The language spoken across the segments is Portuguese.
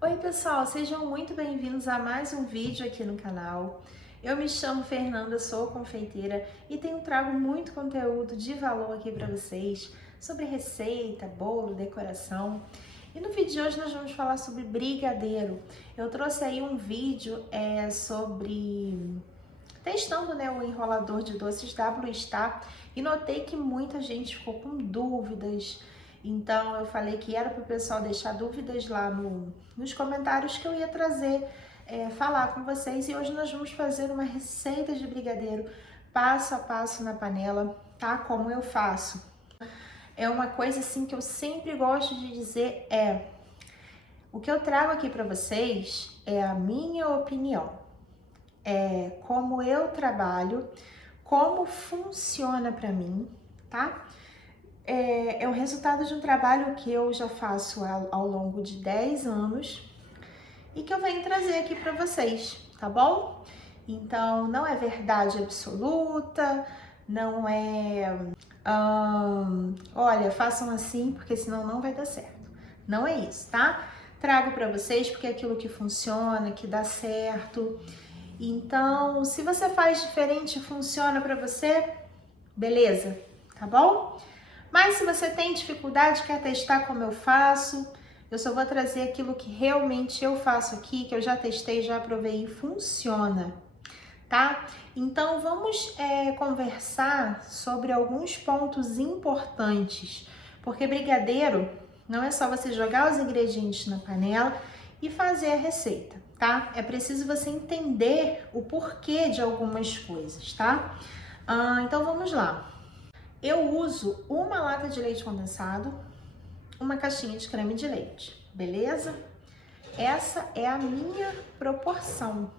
Oi pessoal, sejam muito bem-vindos a mais um vídeo aqui no canal. Eu me chamo Fernanda, sou confeiteira e trago muito conteúdo de valor aqui para vocês sobre receita, bolo, decoração. E no vídeo de hoje nós vamos falar sobre brigadeiro. Eu trouxe aí um vídeo sobre testando, o enrolador de doces da Blue Star e notei que muita gente ficou com dúvidas. Então eu falei que era para o pessoal deixar dúvidas lá nos comentários que eu ia trazer, falar com vocês. E hoje nós vamos fazer uma receita de brigadeiro passo a passo na panela, tá? Como eu faço. É uma coisa assim que eu sempre gosto de dizer, o que eu trago aqui para vocês é a minha opinião. Como eu trabalho, como funciona para mim, tá? É o resultado de um trabalho que eu já faço ao longo de 10 anos e que eu venho trazer aqui para vocês, tá bom? Então, não é verdade absoluta, não é, olha, façam assim porque senão não vai dar certo. Não é isso, tá? Trago para vocês porque é aquilo que funciona, que dá certo. Então, se você faz diferente e funciona para você, beleza, tá bom? Mas se você tem dificuldade, quer testar como eu faço, eu só vou trazer aquilo que realmente eu faço aqui, que eu já testei, já provei e funciona, tá? Então vamos conversar sobre alguns pontos importantes, porque brigadeiro não é só você jogar os ingredientes na panela e fazer a receita, tá? É preciso você entender o porquê de algumas coisas, tá? Então vamos lá. Eu uso uma lata de leite condensado, uma caixinha de creme de leite, beleza? Essa é a minha proporção.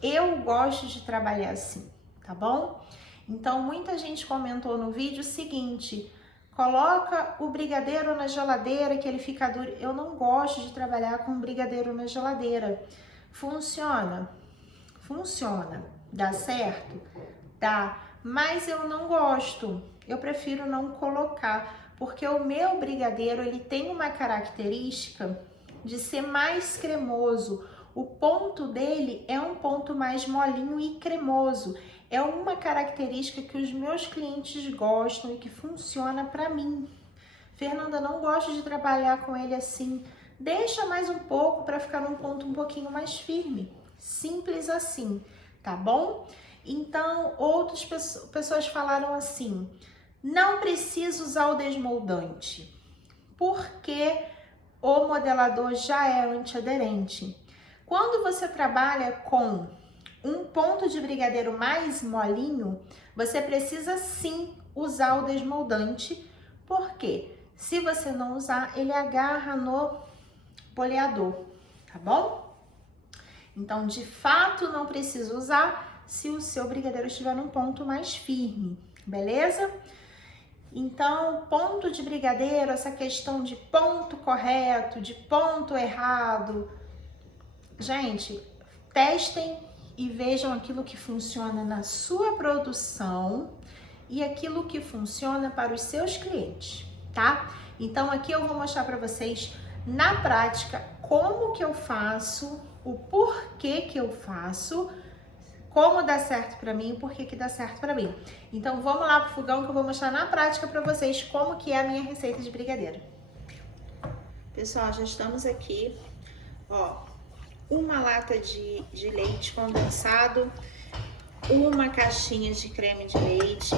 Eu gosto de trabalhar assim, tá bom? Então, muita gente comentou no vídeo o seguinte: coloca o brigadeiro na geladeira que ele fica duro. Eu não gosto de trabalhar com brigadeiro na geladeira. Funciona? Funciona. Dá certo? Dá. Mas eu não gosto. Eu prefiro não colocar, porque o meu brigadeiro ele tem uma característica de ser mais cremoso. O ponto dele é um ponto mais molinho e cremoso. É uma característica que os meus clientes gostam e que funciona para mim. Fernanda, não gosto de trabalhar com ele assim. Deixa mais um pouco para ficar num ponto um pouquinho mais firme. Simples assim, tá bom? Então, outras pessoas falaram assim: não precisa usar o desmoldante, porque o modelador já é antiaderente. Quando você trabalha com um ponto de brigadeiro mais molinho, você precisa sim usar o desmoldante, porque se você não usar, ele agarra no boleador, tá bom? Então, de fato, não precisa usar se o seu brigadeiro estiver num ponto mais firme, beleza? Então, ponto de brigadeiro, essa questão de ponto correto, de ponto errado, gente, testem e vejam aquilo que funciona na sua produção e aquilo que funciona para os seus clientes, tá? Então, aqui eu vou mostrar para vocês na prática como que eu faço, o porquê que eu faço, como dá certo para mim e por que dá certo para mim. Então vamos lá pro fogão que eu vou mostrar na prática para vocês como que é a minha receita de brigadeiro. Pessoal, já estamos aqui, ó, uma lata de leite condensado, uma caixinha de creme de leite,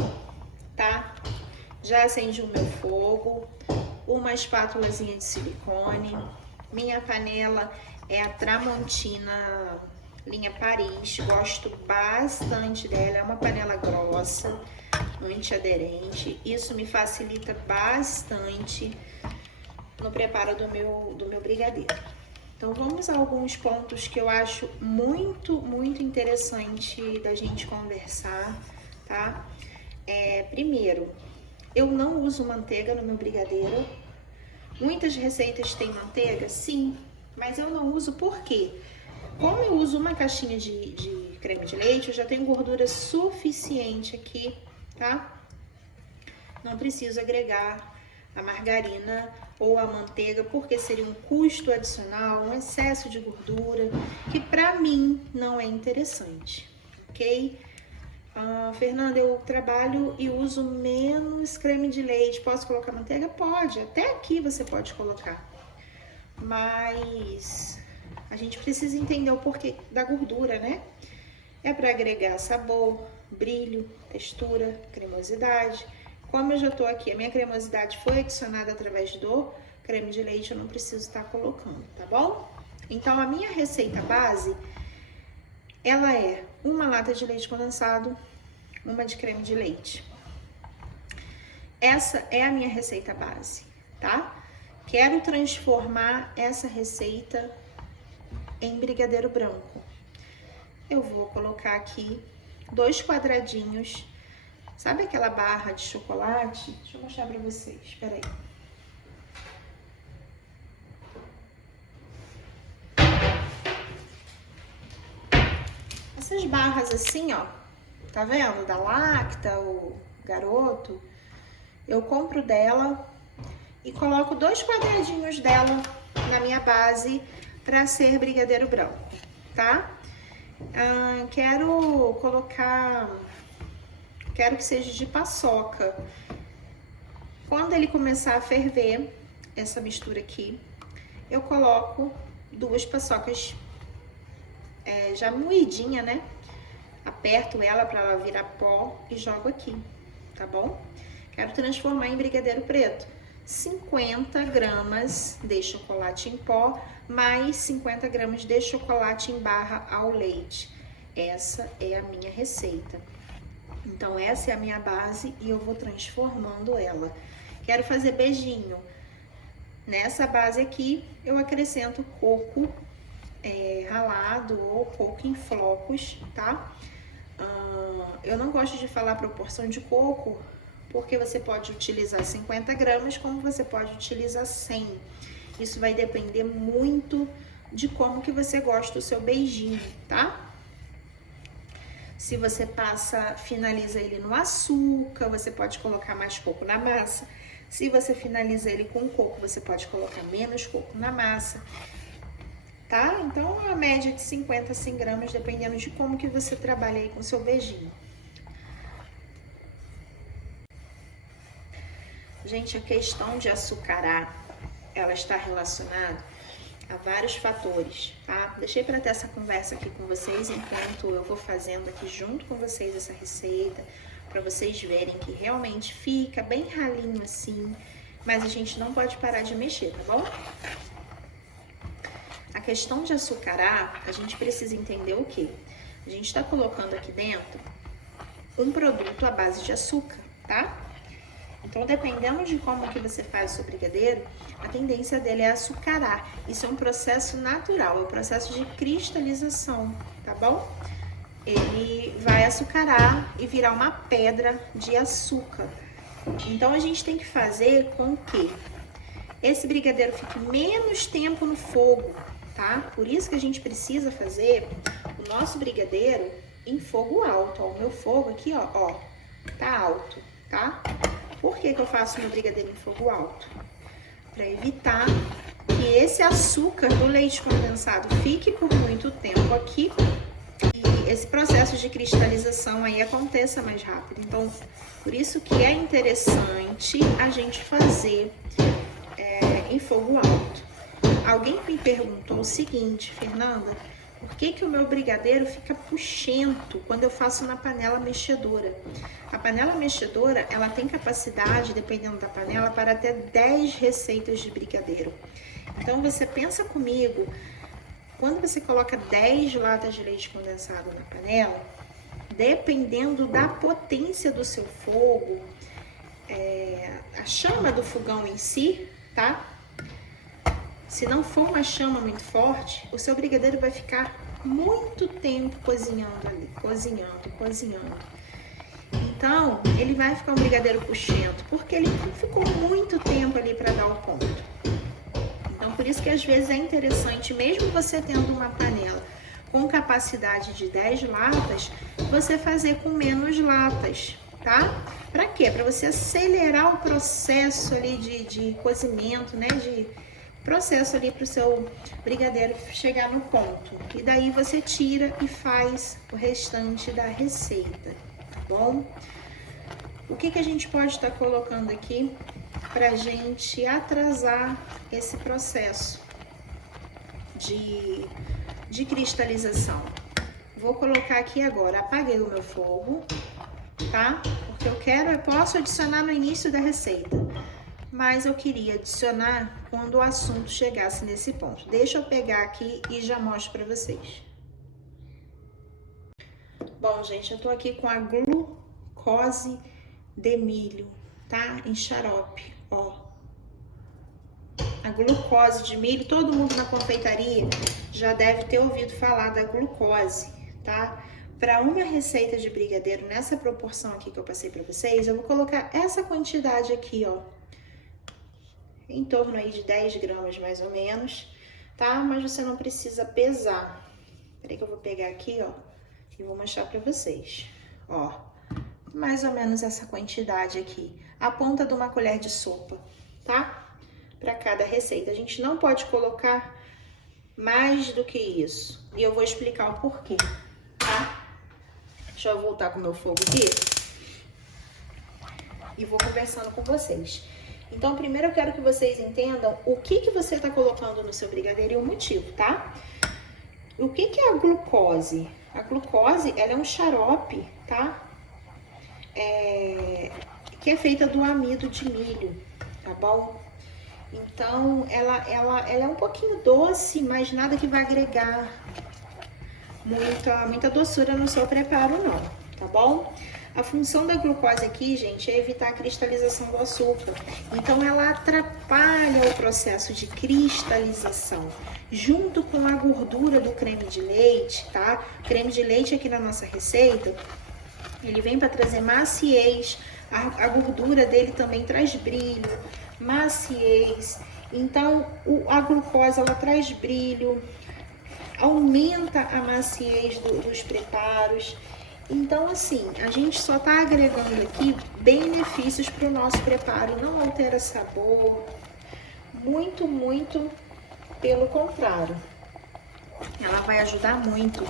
tá? Já acendi o meu fogo, uma espátulazinha de silicone, minha panela é a Tramontina linha Paris, gosto bastante dela, é uma panela grossa, antiaderente, isso me facilita bastante no preparo do meu brigadeiro. Então vamos a alguns pontos que eu acho muito interessante da gente conversar, tá? Primeiro, eu não uso manteiga no meu brigadeiro. Muitas receitas têm manteiga, sim, mas eu não uso por quê? Como eu uso uma caixinha de creme de leite, eu já tenho gordura suficiente aqui, tá? Não preciso agregar a margarina ou a manteiga, porque seria um custo adicional, um excesso de gordura, que para mim não é interessante, ok? Fernanda, eu trabalho e uso menos creme de leite, posso colocar manteiga? Pode, até aqui você pode colocar, mas a gente precisa entender o porquê da gordura, né? É para agregar sabor, brilho, textura, cremosidade. Como eu já tô aqui, a minha cremosidade foi adicionada através do creme de leite, eu não preciso estar colocando, tá bom? Então, a minha receita base, ela é uma lata de leite condensado, uma de creme de leite. Essa é a minha receita base, tá? Quero transformar essa receita em brigadeiro branco. Eu vou colocar aqui 2 quadradinhos. Sabe aquela barra de chocolate? Deixa eu mostrar pra vocês, espera aí. Essas barras assim, ó, tá vendo? Da Lacta, o Garoto. Eu compro dela e coloco 2 quadradinhos dela na minha base pra ser brigadeiro branco, tá? Quero que seja de paçoca. Quando ele começar a ferver, essa mistura aqui, eu coloco 2 paçocas já moidinha, né? Aperto ela para ela virar pó e jogo aqui, tá bom? Quero transformar em brigadeiro preto. 50 gramas de chocolate em pó, mais 50 gramas de chocolate em barra ao leite. Essa é a minha receita. Então, essa é a minha base e eu vou transformando ela. Quero fazer beijinho. Nessa base aqui, eu acrescento coco ralado ou coco em flocos, tá? Eu não gosto de falar a proporção de coco, porque você pode utilizar 50 gramas, como você pode utilizar 100. Isso vai depender muito de como que você gosta do seu beijinho, tá? Se você finaliza ele no açúcar, você pode colocar mais coco na massa. Se você finaliza ele com coco, você pode colocar menos coco na massa, tá? Então, a média de 50 a 100 gramas, dependendo de como que você trabalha aí com o seu beijinho. Gente, a questão de açucarar, ela está relacionada a vários fatores, tá? Deixei para ter essa conversa aqui com vocês enquanto eu vou fazendo aqui junto com vocês essa receita, para vocês verem que realmente fica bem ralinho assim, mas a gente não pode parar de mexer, tá bom? A questão de açucarar, a gente precisa entender o quê? A gente está colocando aqui dentro um produto à base de açúcar, tá? Então, dependendo de como que você faz o seu brigadeiro, a tendência dele é açucarar. Isso é um processo natural, é um processo de cristalização, tá bom? Ele vai açucarar e virar uma pedra de açúcar. Então, a gente tem que fazer com que esse brigadeiro fique menos tempo no fogo, tá? Por isso que a gente precisa fazer o nosso brigadeiro em fogo alto. Ó, o meu fogo aqui, ó, tá alto, tá? Por que que eu faço meu brigadeiro em fogo alto? Para evitar que esse açúcar do leite condensado fique por muito tempo aqui e esse processo de cristalização aí aconteça mais rápido. Então, por isso que é interessante a gente fazer em fogo alto. Alguém me perguntou o seguinte, Fernanda, por que que o meu brigadeiro fica puxento quando eu faço na panela mexedora? A panela mexedora, ela tem capacidade, dependendo da panela, para até 10 receitas de brigadeiro. Então, você pensa comigo, quando você coloca 10 latas de leite condensado na panela, dependendo da potência do seu fogo, a chama do fogão em si, tá? Se não for uma chama muito forte, o seu brigadeiro vai ficar muito tempo cozinhando ali, cozinhando. Então, ele vai ficar um brigadeiro puxento, porque ele ficou muito tempo ali para dar o ponto. Então, por isso que às vezes é interessante, mesmo você tendo uma panela com capacidade de 10 latas, você fazer com menos latas, tá? Pra quê? Pra você acelerar o processo ali de cozimento, né? De processo ali pro seu brigadeiro chegar no ponto. E daí você tira e faz o restante da receita, tá bom? O que a gente pode estar colocando aqui pra gente atrasar esse processo de cristalização? Vou colocar aqui agora, apaguei o meu fogo, tá? Porque eu posso adicionar no início da receita, mas eu queria adicionar quando o assunto chegasse nesse ponto. Deixa eu pegar aqui e já mostro pra vocês. Bom, gente, eu tô aqui com a glucose de milho, tá? Em xarope, ó. A glucose de milho, todo mundo na confeitaria já deve ter ouvido falar da glucose, tá? Para uma receita de brigadeiro nessa proporção aqui que eu passei para vocês, eu vou colocar essa quantidade aqui, ó, em torno aí de 10 gramas mais ou menos, tá? Mas você não precisa pesar. Peraí que eu vou pegar aqui, ó, e vou mostrar para vocês, ó, mais ou menos essa quantidade aqui, a ponta de uma colher de sopa, tá? Para cada receita. A gente não pode colocar mais do que isso. E eu vou explicar o porquê, tá? Deixa eu voltar com o meu fogo aqui. E vou conversando com vocês. Então, primeiro eu quero que vocês entendam o que você tá colocando no seu brigadeiro e o motivo, tá? O que é a glucose? A glucose, ela é um xarope, tá? Que é feita do amido de milho, tá bom? Então, ela é um pouquinho doce, mas nada que vai agregar muita doçura no seu preparo, não, tá bom? A função da glucose aqui, gente, é evitar a cristalização do açúcar. Então, ela atrapalha o processo de cristalização, junto com a gordura do creme de leite, tá? O creme de leite aqui na nossa receita, ele vem para trazer maciez, a gordura dele também traz brilho, maciez. Então, a glucose, ela traz brilho, aumenta a maciez dos preparos. Então, assim, a gente só tá agregando aqui benefícios para o nosso preparo, não altera sabor, muito pelo contrário. Ela vai ajudar muito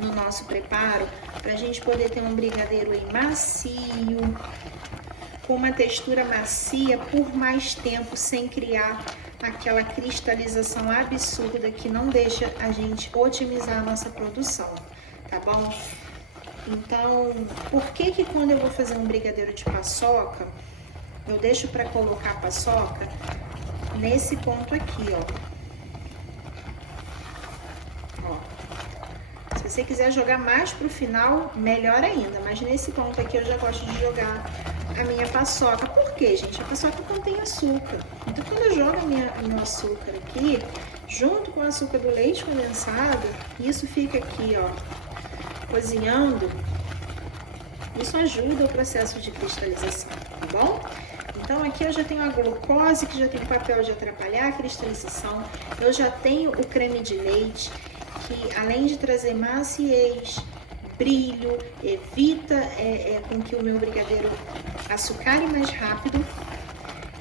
no nosso preparo para a gente poder ter um brigadeiro aí macio, com uma textura macia por mais tempo, sem criar aquela cristalização absurda que não deixa a gente otimizar a nossa produção, tá bom? Então, por que quando eu vou fazer um brigadeiro de paçoca, eu deixo para colocar a paçoca nesse ponto aqui, ó. Se você quiser jogar mais pro final, melhor ainda, mas nesse ponto aqui eu já gosto de jogar a minha paçoca. Por quê, gente? A paçoca contém açúcar. Então, quando eu jogo meu açúcar aqui, junto com o açúcar do leite condensado, isso fica aqui, ó, cozinhando, isso ajuda o processo de cristalização, tá bom? Então, aqui eu já tenho a glucose, que já tem o papel de atrapalhar a cristalização. Eu já tenho o creme de leite, que além de trazer maciez, brilho, evita com que o meu brigadeiro açucare mais rápido.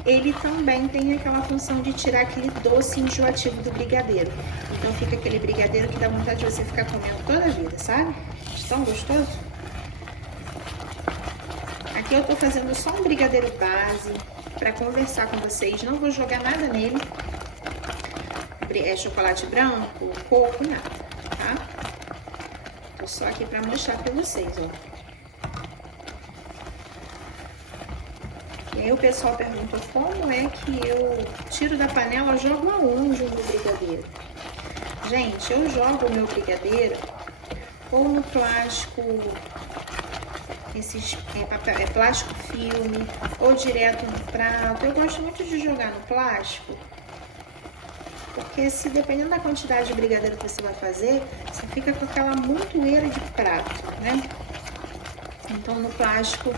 Ele também tem aquela função de tirar aquele doce enjoativo do brigadeiro. Então fica aquele brigadeiro que dá vontade de você ficar comendo toda a vida, sabe? Tão gostoso. Aqui eu tô fazendo só um brigadeiro base para conversar com vocês. Não vou jogar nada nele. Chocolate branco, coco, nada, tá? Tô só aqui para mostrar para vocês, ó. E aí o pessoal perguntou como é que eu tiro da panela, jogo aonde o meu brigadeiro? Gente, eu jogo o meu brigadeiro ou no plástico, plástico filme, ou direto no prato. Eu gosto muito de jogar no plástico, porque se dependendo da quantidade de brigadeiro que você vai fazer, você fica com aquela montoeira de prato, né? Então no plástico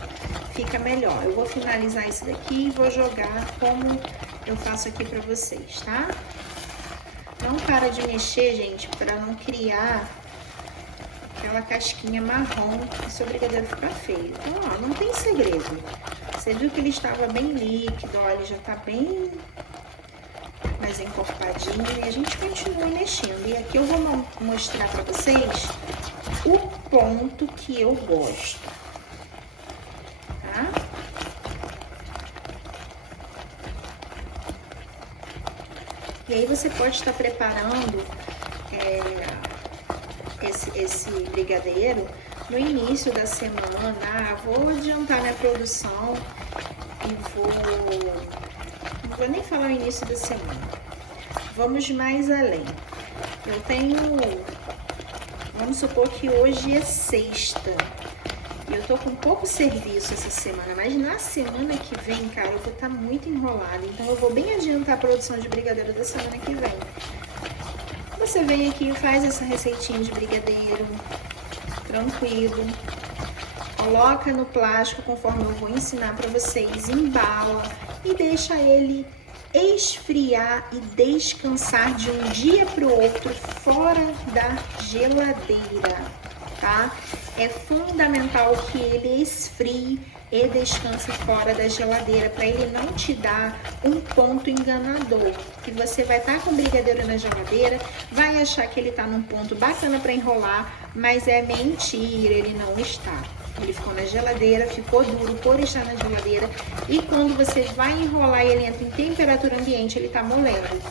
fica melhor. Eu vou finalizar isso daqui e vou jogar como eu faço aqui pra vocês, tá? Não para de mexer, gente, para não criar aquela casquinha marrom, e seu brigadeiro fica feio. Então, ó, não tem segredo. Você viu que ele estava bem líquido, ó, ele já tá bem mais encorpadinho e a gente continua mexendo. E aqui eu vou mostrar pra vocês o ponto que eu gosto, tá? E aí você pode estar preparando esse brigadeiro no início da semana. Ah, vou adiantar minha produção e não vou nem falar o início da semana. Vamos mais além. Eu tenho, vamos supor que hoje é sexta. E eu tô com pouco serviço essa semana, mas na semana que vem, cara, eu vou estar muito enrolada. Então eu vou bem adiantar a produção de brigadeiro da semana que vem. Você vem aqui e faz essa receitinha de brigadeiro, tranquilo. Coloca no plástico conforme eu vou ensinar para vocês, embala e deixa ele esfriar e descansar de um dia para o outro fora da geladeira, tá? É fundamental que ele esfrie e descanse fora da geladeira para ele não te dar um ponto enganador. Que você vai estar com o brigadeiro na geladeira, vai achar que ele está num ponto bacana para enrolar, mas é mentira, ele não está. Ele ficou na geladeira, ficou duro por estar na geladeira e quando você vai enrolar e ele entra em temperatura ambiente, ele está molendo.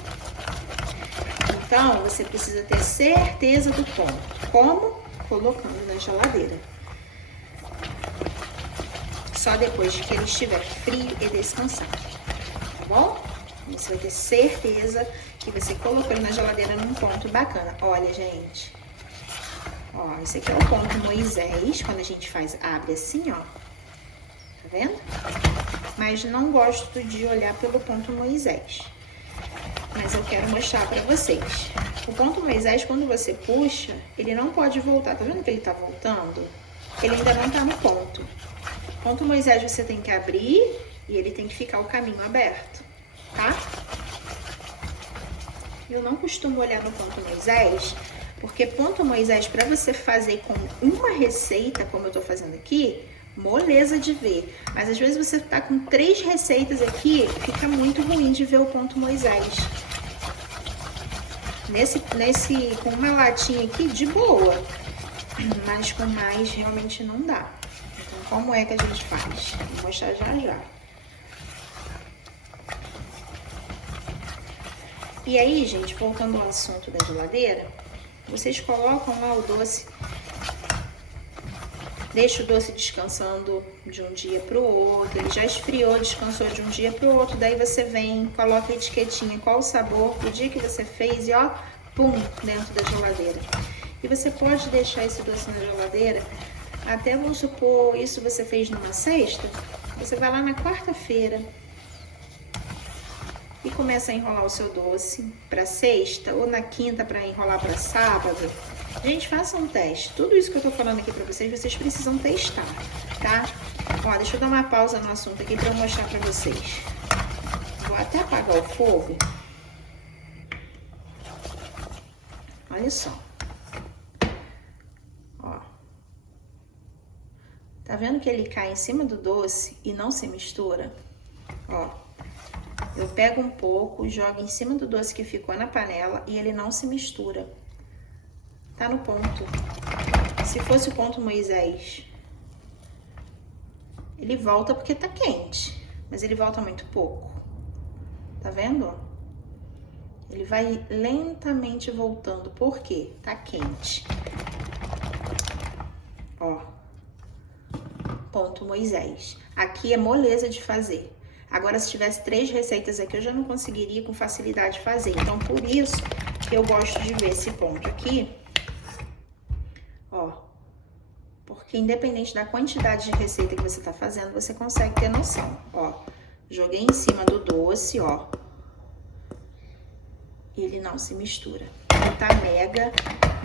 Então, você precisa ter certeza do ponto. Como? Colocando na geladeira. Só depois que ele estiver frio e descansado, tá bom? Você vai ter certeza que você colocou ele na geladeira num ponto bacana. Olha, gente. Ó, esse aqui é o ponto Moisés, quando a gente abre assim, ó. Tá vendo? Mas não gosto de olhar pelo ponto Moisés. Mas eu quero mostrar pra vocês. O ponto Moisés, quando você puxa, ele não pode voltar. Tá vendo que ele tá voltando? Ele ainda não tá no ponto. O ponto Moisés você tem que abrir e ele tem que ficar o caminho aberto, tá? Eu não costumo olhar no ponto Moisés, porque ponto Moisés, para você fazer com uma receita, como eu tô fazendo aqui, moleza de ver. Mas às vezes você tá com 3 receitas aqui, fica muito ruim de ver o ponto Moisés. Com uma latinha aqui, de boa. Mas com mais, realmente não dá. Então, como é que a gente faz? Vou mostrar já já. E aí, gente, voltando ao assunto da geladeira, vocês colocam lá o doce, deixa o doce descansando de um dia para o outro, ele já esfriou, descansou de um dia para o outro, daí você vem, coloca a etiquetinha, qual o sabor, o dia que você fez e ó, pum, dentro da geladeira. E você pode deixar esse doce na geladeira, até vamos supor, isso você fez numa sexta, você vai lá na quarta-feira e começa a enrolar o seu doce para sexta ou na quinta para enrolar para sábado. Gente, faça um teste. Tudo isso que eu tô falando aqui para vocês precisam testar, tá? Ó, deixa eu dar uma pausa no assunto aqui para eu mostrar para vocês. Vou até apagar o fogo. Olha só. Ó. Tá vendo que ele cai em cima do doce e não se mistura? Ó. Eu pego um pouco, jogo em cima do doce que ficou na panela e ele não se mistura. Tá no ponto. Se fosse o ponto Moisés, ele volta porque tá quente, mas ele volta muito pouco. Tá vendo? Ele vai lentamente voltando, por quê? Tá quente. Ó. Ponto Moisés. Aqui é moleza de fazer. Agora, se tivesse 3 receitas aqui, eu já não conseguiria com facilidade fazer. Então, por isso que eu gosto de ver esse ponto aqui. Ó. Porque independente da quantidade de receita que você tá fazendo, você consegue ter noção. Ó. Joguei em cima do doce, ó. E ele não se mistura. Ele tá mega,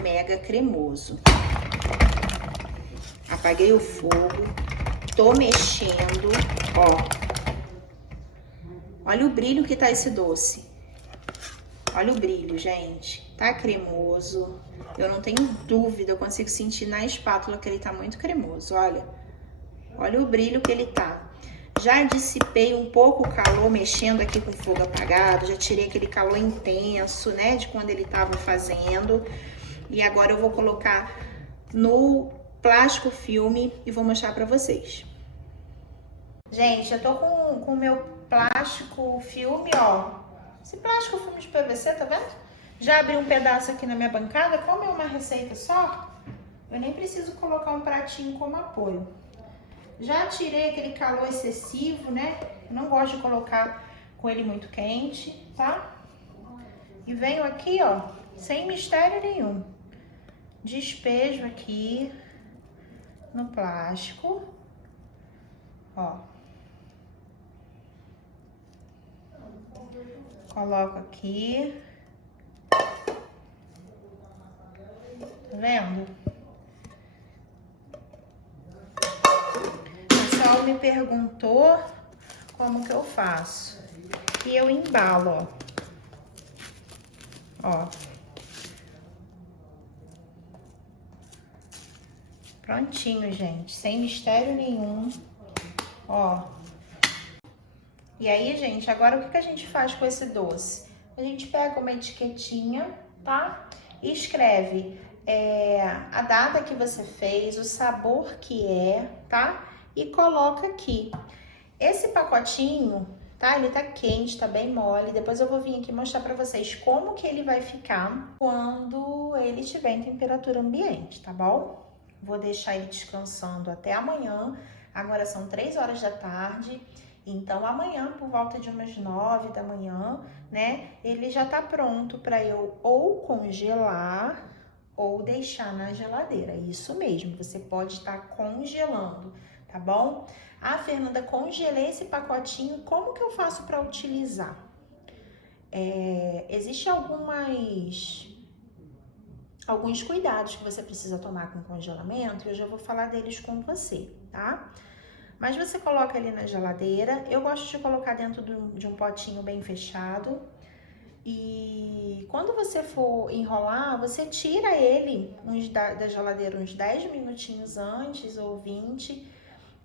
mega cremoso. Apaguei o fogo. Tô mexendo, ó. Olha o brilho que tá esse doce. Olha o brilho, gente. Tá cremoso. Eu não tenho dúvida, eu consigo sentir na espátula que ele tá muito cremoso, olha. Olha o brilho que ele tá. Já dissipei um pouco o calor mexendo aqui com o fogo apagado, já tirei aquele calor intenso, né, de quando ele tava fazendo. E agora eu vou colocar no plástico filme e vou mostrar pra vocês. Gente, eu tô com o meu plástico filme, ó. Esse plástico filme de PVC, tá vendo? Já abri um pedaço aqui na minha bancada. Como é uma receita só, eu nem preciso colocar um pratinho como apoio. Já tirei aquele calor excessivo, né? Eu não gosto de colocar com ele muito quente, tá? E venho aqui, ó, sem mistério nenhum. Despejo aqui no plástico, ó. Coloco aqui. Tá vendo? O pessoal me perguntou como que eu faço. E eu embalo, ó. Prontinho, gente. Sem mistério nenhum. Ó. E aí, gente, agora o que a gente faz com esse doce? A gente pega uma etiquetinha, tá? E escreve a data que você fez, o sabor que é, tá? E coloca aqui. Esse pacotinho, tá? Ele tá quente, tá bem mole. Depois eu vou vir aqui mostrar pra vocês como que ele vai ficar quando ele estiver em temperatura ambiente, tá bom? Vou deixar ele descansando até amanhã. Agora são 3 horas da tarde. Então, amanhã, por volta de umas 9 da manhã, né? Ele já tá pronto pra eu ou congelar ou deixar na geladeira. Isso mesmo, você pode estar congelando, tá bom? Ah, Fernanda, congelei esse pacotinho, como que eu faço para utilizar? Existem alguns cuidados que você precisa tomar com o congelamento e eu já vou falar deles com você, tá? Mas você coloca ele na geladeira, eu gosto de colocar dentro de um potinho bem fechado. E quando você for enrolar, você tira ele da geladeira uns 10 minutinhos antes ou 20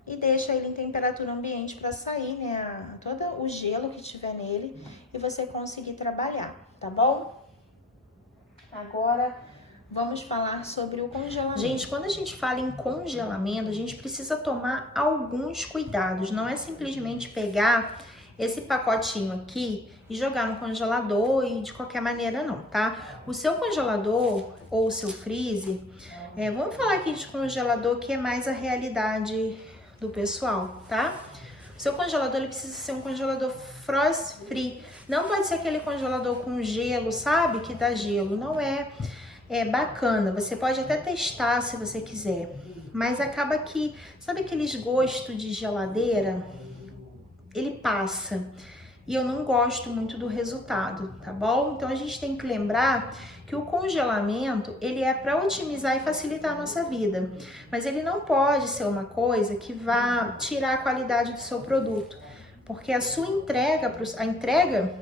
e deixa ele em temperatura ambiente para sair, né, todo o gelo que tiver nele e você conseguir trabalhar, tá bom? Agora vamos falar sobre o congelamento. Gente, quando a gente fala em congelamento, a gente precisa tomar alguns cuidados. Não é simplesmente pegar esse pacotinho aqui e jogar no congelador e de qualquer maneira não, tá? O seu congelador ou o seu freezer, vamos falar aqui de congelador que é mais a realidade do pessoal, tá? O seu congelador ele precisa ser um congelador frost free. Não pode ser aquele congelador com gelo, sabe? Que dá gelo. Não é bacana. Você pode até testar se você quiser. Mas acaba que, sabe aqueles gostos de geladeira? Ele passa. E eu não gosto muito do resultado, tá bom? Então a gente tem que lembrar que o congelamento, ele é para otimizar e facilitar a nossa vida. Mas ele não pode ser uma coisa que vá tirar a qualidade do seu produto. Porque a sua entrega, a entrega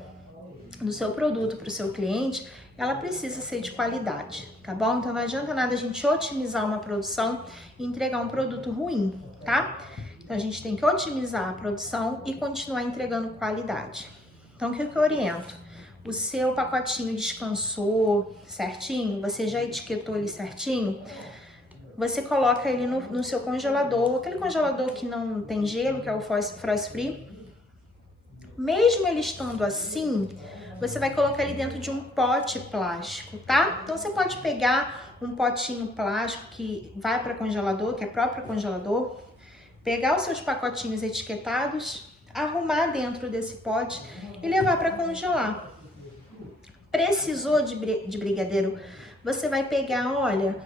do seu produto para o seu cliente, ela precisa ser de qualidade, tá bom? Então não adianta nada a gente otimizar uma produção e entregar um produto ruim, tá? Então a gente tem que otimizar a produção e continuar entregando qualidade. Então o que eu oriento? O seu pacotinho descansou certinho, você já etiquetou ele certinho, você coloca ele no seu congelador, aquele congelador que não tem gelo, que é o frost free. Mesmo ele estando assim, você vai colocar ele dentro de um pote plástico, tá? Então você pode pegar um potinho plástico que vai para congelador, que é próprio congelador, pegar os seus pacotinhos etiquetados, arrumar dentro desse pote e levar para congelar. Precisou de brigadeiro, você vai pegar, olha,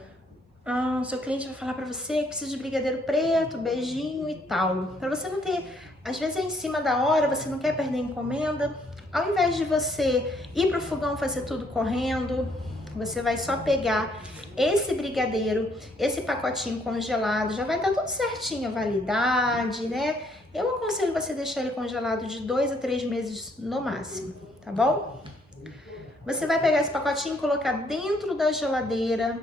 o seu cliente vai falar para você que precisa de brigadeiro preto, beijinho e tal. Para você não ter, às vezes é em cima da hora, você não quer perder a encomenda. Ao invés de você ir pro fogão fazer tudo correndo, você vai só pegar esse brigadeiro, esse pacotinho congelado, já vai estar tudo certinho, a validade, né? Eu aconselho você deixar ele congelado de 2 a 3 meses no máximo, tá bom? Você vai pegar esse pacotinho, colocar dentro da geladeira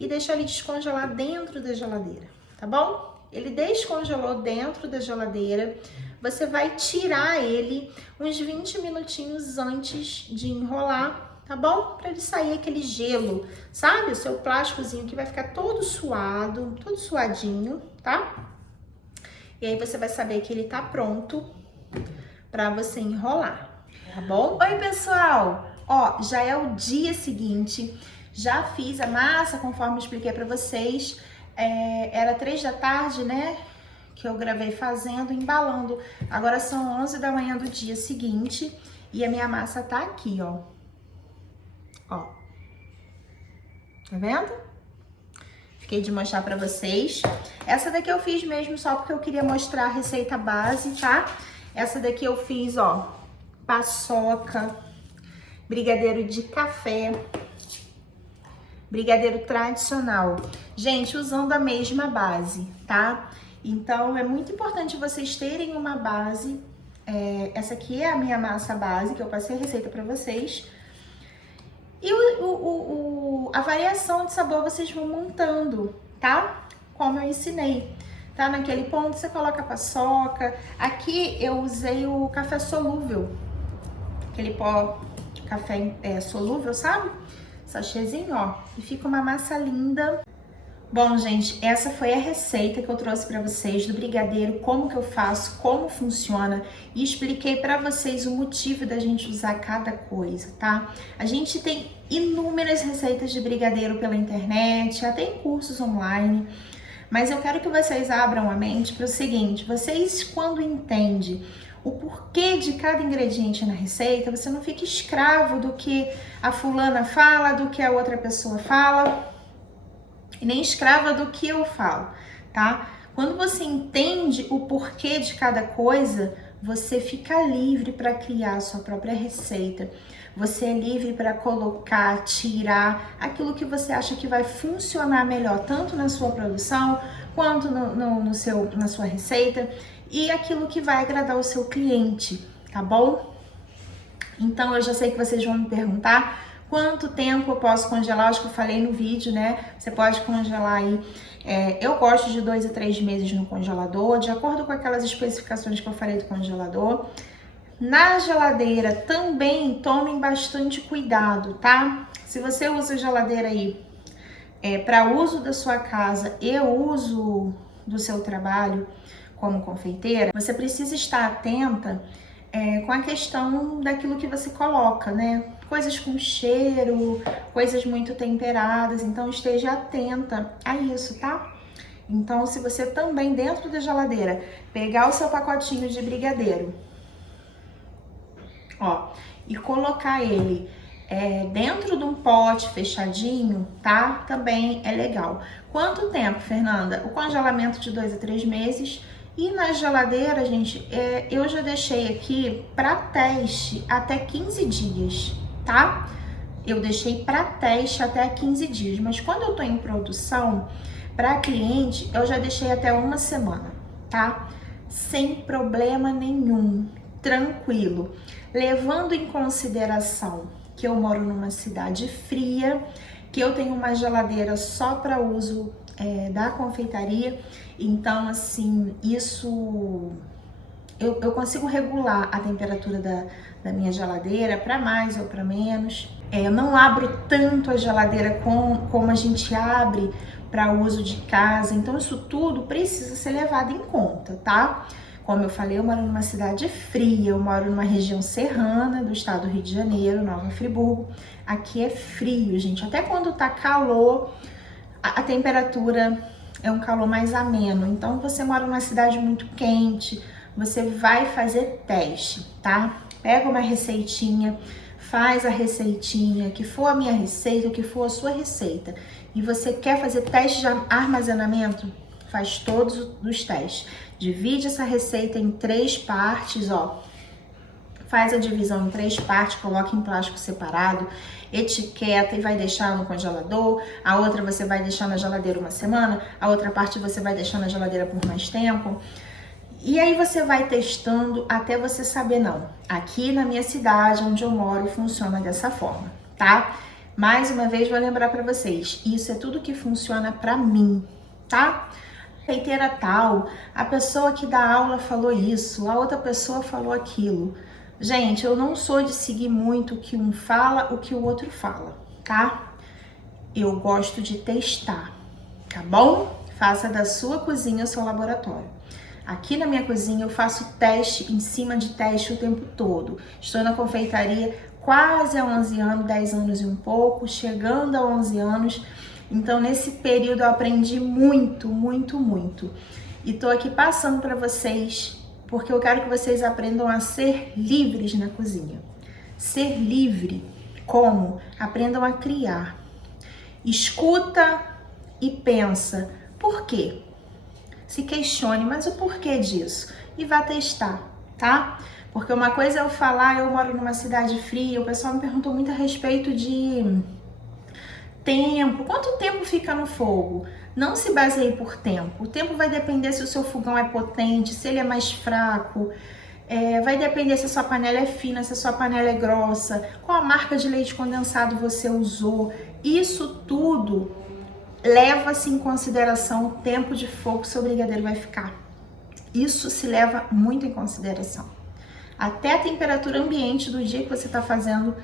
e deixar ele descongelar dentro da geladeira, tá bom? Ele descongelou dentro da geladeira, você vai tirar ele uns 20 minutinhos antes de enrolar, tá bom? Para ele sair aquele gelo, sabe? O seu plásticozinho que vai ficar todo suado, todo suadinho, tá? E aí você vai saber que ele tá pronto para você enrolar, tá bom? Oi, pessoal! Ó, já é o dia seguinte, já fiz a massa conforme eu expliquei para vocês. Era 3 da tarde, né? Que eu gravei fazendo, embalando. Agora são 11 da manhã do dia seguinte e a minha massa tá aqui, ó. Ó. Tá vendo? Fiquei de mostrar pra vocês. Essa daqui eu fiz mesmo só porque eu queria mostrar a receita base, tá? Essa daqui eu fiz, ó, paçoca, brigadeiro de café, brigadeiro tradicional. Gente, usando a mesma base, tá? Então, é muito importante vocês terem uma base. Essa aqui é a minha massa base, que eu passei a receita pra vocês. E a variação de sabor vocês vão montando, tá? Como eu ensinei. Tá? Naquele ponto você coloca a paçoca. Aqui eu usei o café solúvel. Aquele pó café solúvel, sabe? Sachêzinho, ó. E fica uma massa linda. Bom, gente, essa foi a receita que eu trouxe para vocês do brigadeiro, como que eu faço, como funciona e expliquei para vocês o motivo da gente usar cada coisa, tá? A gente tem inúmeras receitas de brigadeiro pela internet, até em cursos online, mas eu quero que vocês abram a mente para o seguinte: vocês, quando entendem o porquê de cada ingrediente na receita, você não fica escravo do que a fulana fala, do que a outra pessoa fala, e nem escrava do que eu falo, tá? Quando você entende o porquê de cada coisa, você fica livre para criar a sua própria receita. Você é livre para colocar, tirar aquilo que você acha que vai funcionar melhor, tanto na sua produção, quanto na sua receita, e aquilo que vai agradar o seu cliente, tá bom? Então, eu já sei que vocês vão me perguntar quanto tempo eu posso congelar. Acho que eu falei no vídeo, né? Você pode congelar aí. Eu gosto de 2 a 3 meses no congelador, de acordo com aquelas especificações que eu falei do congelador. Na geladeira também tomem bastante cuidado, tá? Se você usa geladeira aí para uso da sua casa e uso do seu trabalho como confeiteira, você precisa estar atenta com a questão daquilo que você coloca, né? Coisas com cheiro, coisas muito temperadas, então esteja atenta a isso, tá? Então, se você também dentro da geladeira pegar o seu pacotinho de brigadeiro, ó, e colocar ele dentro de um pote fechadinho, tá? Também é legal. Quanto tempo, Fernanda? O congelamento de 2 a 3 meses. E na geladeira, gente, eu já deixei aqui para teste até 15 dias, tá? Eu deixei para teste até 15 dias, mas quando eu tô em produção para cliente, eu já deixei até 1 semana, tá? Sem problema nenhum, tranquilo. Levando em consideração que eu moro numa cidade fria, que eu tenho uma geladeira só para uso da confeitaria, então assim, isso eu consigo regular a temperatura da minha geladeira para mais ou para menos. Eu não abro tanto a geladeira como a gente abre para uso de casa, então isso tudo precisa ser levado em conta, tá? Como eu falei, eu moro numa cidade fria, eu moro numa região serrana do estado do Rio de Janeiro, Nova Friburgo. Aqui é frio, gente, até quando tá calor, a temperatura é um calor mais ameno. Então, você mora numa cidade muito quente, você vai fazer teste, tá? Pega uma receitinha, faz a receitinha, que for a minha receita, o que for a sua receita, e você quer fazer teste de armazenamento, faz todos os testes. Divide essa receita em 3 partes, ó. Faz a divisão em 3 partes, coloca em plástico separado, etiqueta e vai deixar no congelador. A outra você vai deixar na geladeira 1 semana, a outra parte você vai deixar na geladeira por mais tempo. E aí você vai testando até você saber, não, aqui na minha cidade, onde eu moro, funciona dessa forma, tá? Mais uma vez, vou lembrar para vocês, isso é tudo que funciona para mim, tá? Reiteira tal, a pessoa que dá aula falou isso, a outra pessoa falou aquilo. Gente, eu não sou de seguir muito o que um fala, o que o outro fala, tá? Eu gosto de testar, tá bom? Faça da sua cozinha o seu laboratório. Aqui na minha cozinha eu faço teste em cima de teste o tempo todo. Estou na confeitaria quase há 11 anos, 10 anos e um pouco, chegando a 11 anos. Então, nesse período eu aprendi muito, muito, muito. E tô aqui passando para vocês, porque eu quero que vocês aprendam a ser livres na cozinha. Ser livre, como? Aprendam a criar. Escuta e pensa, por quê? Se questione, mas o porquê disso? E vá testar, tá? Porque uma coisa é eu falar, eu moro numa cidade fria, o pessoal me perguntou muito a respeito de tempo, quanto tempo fica no fogo? Não se baseie por tempo. O tempo vai depender se o seu fogão é potente, se ele é mais fraco, vai depender se a sua panela é fina, se a sua panela é grossa, qual a marca de leite condensado você usou. Isso tudo leva-se em consideração o tempo de fogo que o seu brigadeiro vai ficar. Isso se leva muito em consideração. Até a temperatura ambiente do dia que você está fazendo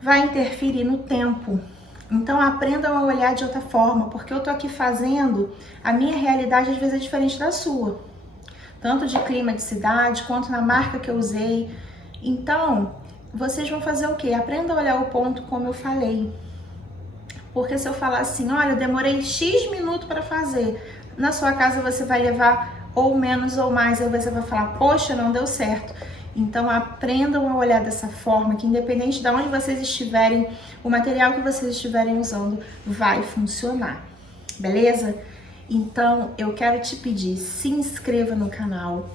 vai interferir no tempo. Então aprendam a olhar de outra forma, porque eu tô aqui fazendo, a minha realidade às vezes é diferente da sua. Tanto de clima de cidade, quanto na marca que eu usei. Então, vocês vão fazer o quê? Aprenda a olhar o ponto como eu falei. Porque se eu falar assim, olha, eu demorei X minutos para fazer, na sua casa você vai levar ou menos ou mais, aí você vai falar, poxa, não deu certo. Então aprendam a olhar dessa forma, que independente de onde vocês estiverem, o material que vocês estiverem usando vai funcionar, beleza? Então eu quero te pedir, se inscreva no canal,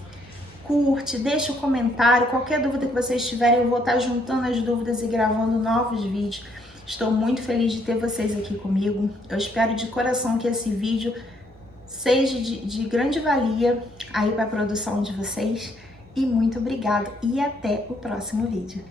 curte, deixa um comentário, qualquer dúvida que vocês tiverem, eu vou estar juntando as dúvidas e gravando novos vídeos. Estou muito feliz de ter vocês aqui comigo. Eu espero de coração que esse vídeo seja de grande valia aí para a produção de vocês. E muito obrigada e até o próximo vídeo.